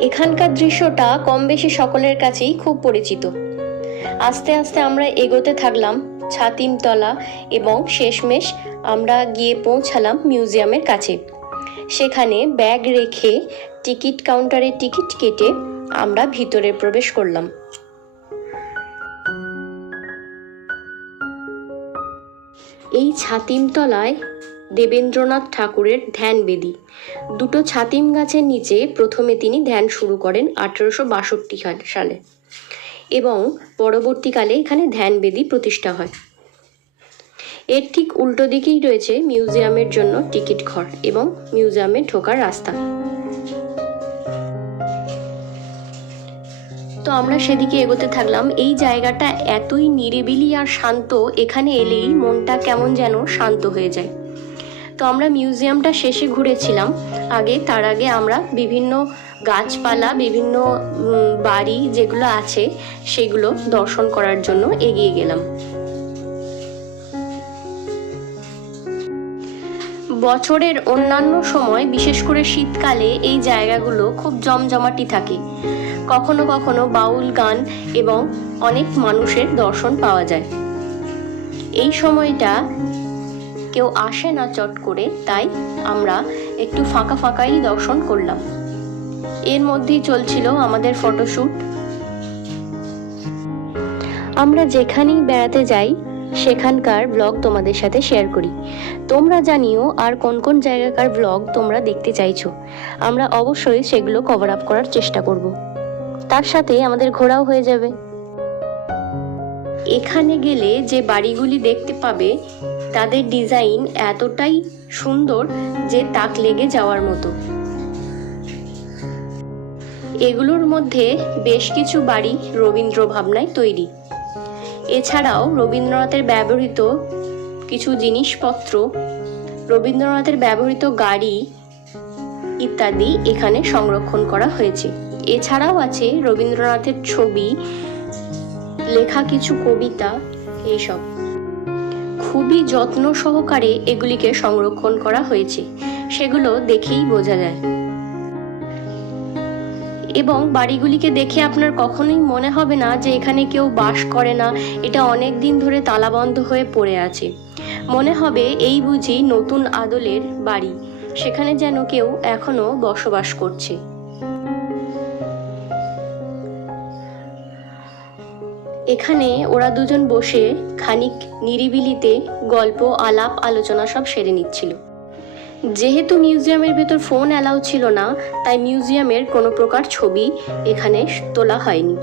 এখানকার দৃশ্যটা কম বেশি সকলের কাছেই খুব পরিচিত। আস্তে আস্তে আমরা এগোতে থাকলাম ছাতিমতলা এবং শেষমেশ আমরা গিয়ে পৌঁছালাম মিউজিয়ামের কাছে। সেখানে ব্যাগ রেখে টিকিট কাউন্টারে টিকিট কেটে আমরা ভিতরে প্রবেশ করলাম। এই ছাতিমতলায় দেবেন্দ্রনাথ ঠাকুরের ধ্যান বেদী। দুটো ছাতিম গাছের নিচে প্রথমে তিনি ধ্যান শুরু করেন 1862 সালে এবং পরবর্তীকালে এখানে ধ্যান বেদী প্রতিষ্ঠা হয়। এর ঠিক উল্টো দিকেই রয়েছে মিউজিয়ামের জন্য টিকিট ঘর এবং মিউজিয়ামে ঢোকার রাস্তা। তো আমরা সেদিকে এগোতে থাকলাম। এই জায়গাটা এতই নিরিবিলি আর শান্ত, এখানে এলেই মনটা কেমন যেন শান্ত হয়ে যায়। তো আমরা মিউজিয়ামটা শেষে ঘুরেছিলাম। তার আগে আমরা বিভিন্ন গাছপালা, বিভিন্ন বাড়ি যেগুলো আছে সেগুলো দর্শন করার জন্য এগিয়ে গেলাম। বছরের অন্যান্য সময়, বিশেষ করে শীতকালে, এই জায়গাগুলো খুব জমজমাটি থাকে। কখনো কখনো বাউল গান এবং অনেক মানুষের দর্শন পাওয়া যায়। এই সময়টা কেউ আসে না চট করে, তাই আমরা একটু ফাঁকা ফাঁকাই দর্শন করলাম। এর মধ্যেই চলছিল আমাদের ফটোশ্যুট। আমরা যেখানেই বেড়াতে যাই সেখানকার ব্লগ তোমাদের সাথে শেয়ার করি। তোমরা জানিও আর কোন কোন জায়গাকার ব্লগ তোমরা দেখতে চাইছো। আমরা অবশ্যই সেগুলো কভার আপ করার চেষ্টা করব। তার সাথে আমাদের ঘোরাও হয়ে যাবে। এখানে গেলে যে বাড়িগুলি দেখতে পাবে তাদের ডিজাইন এতটাই সুন্দর যে তাক লেগে যাওয়ার মতো। এগুলোর মধ্যে বেশ কিছু বাড়ি রবীন্দ্র ভাবনায় তৈরি। এছাড়াও রবীন্দ্রনাথের ব্যবহৃত কিছু জিনিসপত্র, রবীন্দ্রনাথের ব্যবহৃত গাড়ি ইত্যাদি এখানে সংরক্ষণ করা হয়েছে। এছাড়াও আছে রবীন্দ্রনাথের ছবি, লেখা কিছু কবিতা, এইসব খুবই যত্ন সহকারে এগুলিকে সংরক্ষণ করা হয়েছে। সেগুলো দেখেই বোঝা যায়। এবং বাড়িগুলিকে দেখে আপনার কখনোই মনে হবে না যে এখানে কেউ বাস করে না, এটা অনেক দিন ধরে তালাবন্ধ হয়ে পড়ে আছে। মনে হবে এই বুঝি নতুন আদলের বাড়ি, সেখানে যেন কেউ এখনো বসবাস করছে। এখানে ওরা দুজন বসে খানিক নিরিবিলিতে গল্প, আলাপ, আলোচনা সব সেরে নিচ্ছিল। যেহেতু মিউজিয়ামের ভেতর ফোন অ্যালাউ ছিল না, তাই মিউজিয়ামের কোনো প্রকার ছবি এখানে তোলা হয়নি।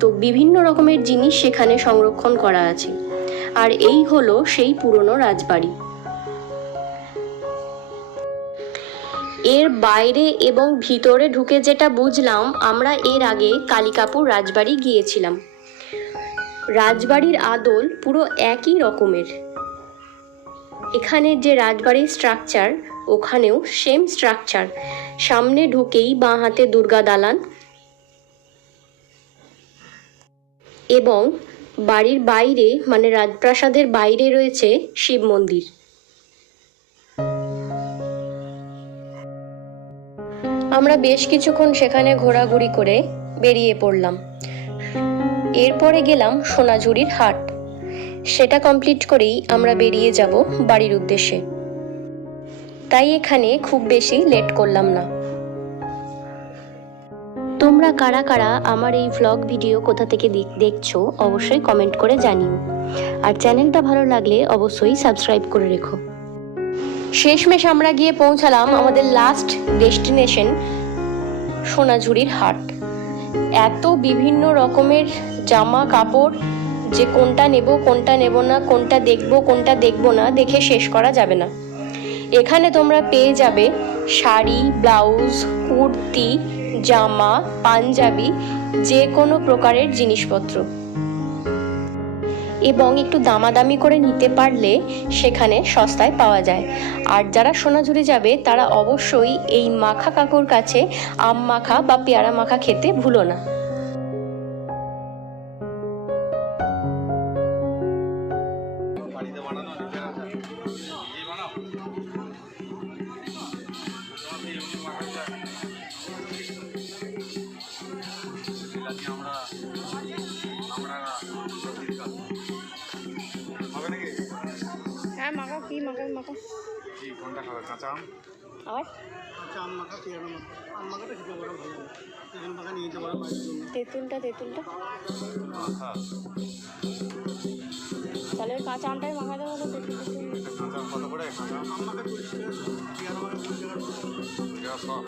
তো বিভিন্ন রকমের জিনিস সেখানে সংরক্ষণ করা আছে। আর এই হলো সেই পুরনো রাজবাড়ি। এর বাইরে এবং ভিতরে ঢুকে যেটা বুঝলাম, আমরা এর আগে কালিকাপুর রাজবাড়ি গিয়েছিলাম। রাজবাড়ির আদল পুরো একই রকমের। এখানের যে রাজবাড়ির স্ট্রাকচার, ওখানেও সেম স্ট্রাকচার। সামনে ঢুকেই বাঁ হাতে দুর্গা দালান এবং বাড়ির বাইরে, মানে রাজপ্রাসাদের বাইরে রয়েছে শিব মন্দির। আমরা বেশ কিছুক্ষণ সেখানে ঘোরাঘুরি করে বেরিয়ে পড়লাম। এরপরে গেলাম সোনাঝুরির হাট। সেটা কমপ্লিট করেই আমরা বেরিয়ে যাব বাড়ির উদ্দেশ্যে। তাই এখানে খুব বেশি লেট করলাম না। তোমরা কারা কারা আমার এই ভ্লগ ভিডিও কোথা থেকে দেখছো অবশ্যই কমেন্ট করে জানিও। আর চ্যানেলটা ভালো লাগলে অবশ্যই সাবস্ক্রাইব করে রেখো। শেষমেশ আমরা গিয়ে পৌঁছালাম আমাদের লাস্ট ডেস্টিনেশন সোনাঝুরির হাট। এত বিভিন্ন রকমের জামা কাপড় যে কোনটা নেব কোনটা নেব না, কোনটা দেখব না দেখে শেষ করা যাবে না। এখানে তোমরা পেয়ে যাবে শাড়ি, ব্লাউজ, কুর্তি, জামা, পাঞ্জাবি, যে কোনো প্রকারের জিনিসপত্র। এবং একটু দামাদামি করে নিতে পারলে সেখানে সস্তায় পাওয়া যায়। আর যারা সোনাঝুরি যাবে তারা অবশ্যই এই মাখা কাকুর কাছে আম মাখা বা পেয়ারা মাখা খেতে ভুলো না। কি কোনটা খাবে কাঁচা আম? আবার আচ্ছা আম মাখা পেয়ারা মাখা আম মাখাটা খেতে পারো ভালো লাগে তেঁতুল মাখা নিয়ে যেতে পারো বাড়ির জন্য তেঁতুলটা মাখা তাহলে ওই কাঁচা আমটাই মাখা দেবো তো তেঁতুল কাঁচা আম কত করে? কাঁচা আম আম মাখা 40 টাকা পেয়ারা মাখা 20 টাকা পেয়ারা সব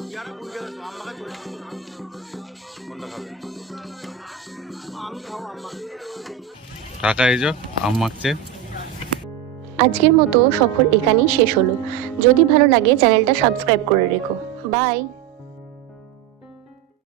পেয়ারা 20 টাকা আম মাখা 40 টাকা কোনটা খাবে? আম খাও আম মাখা কাকা এই যে আম মাখছে। আজকের মতো সফর এখানেই শেষ হলো। যদি ভালো লাগে চ্যানেলটা সাবস্ক্রাইব করে রেখো। বাই।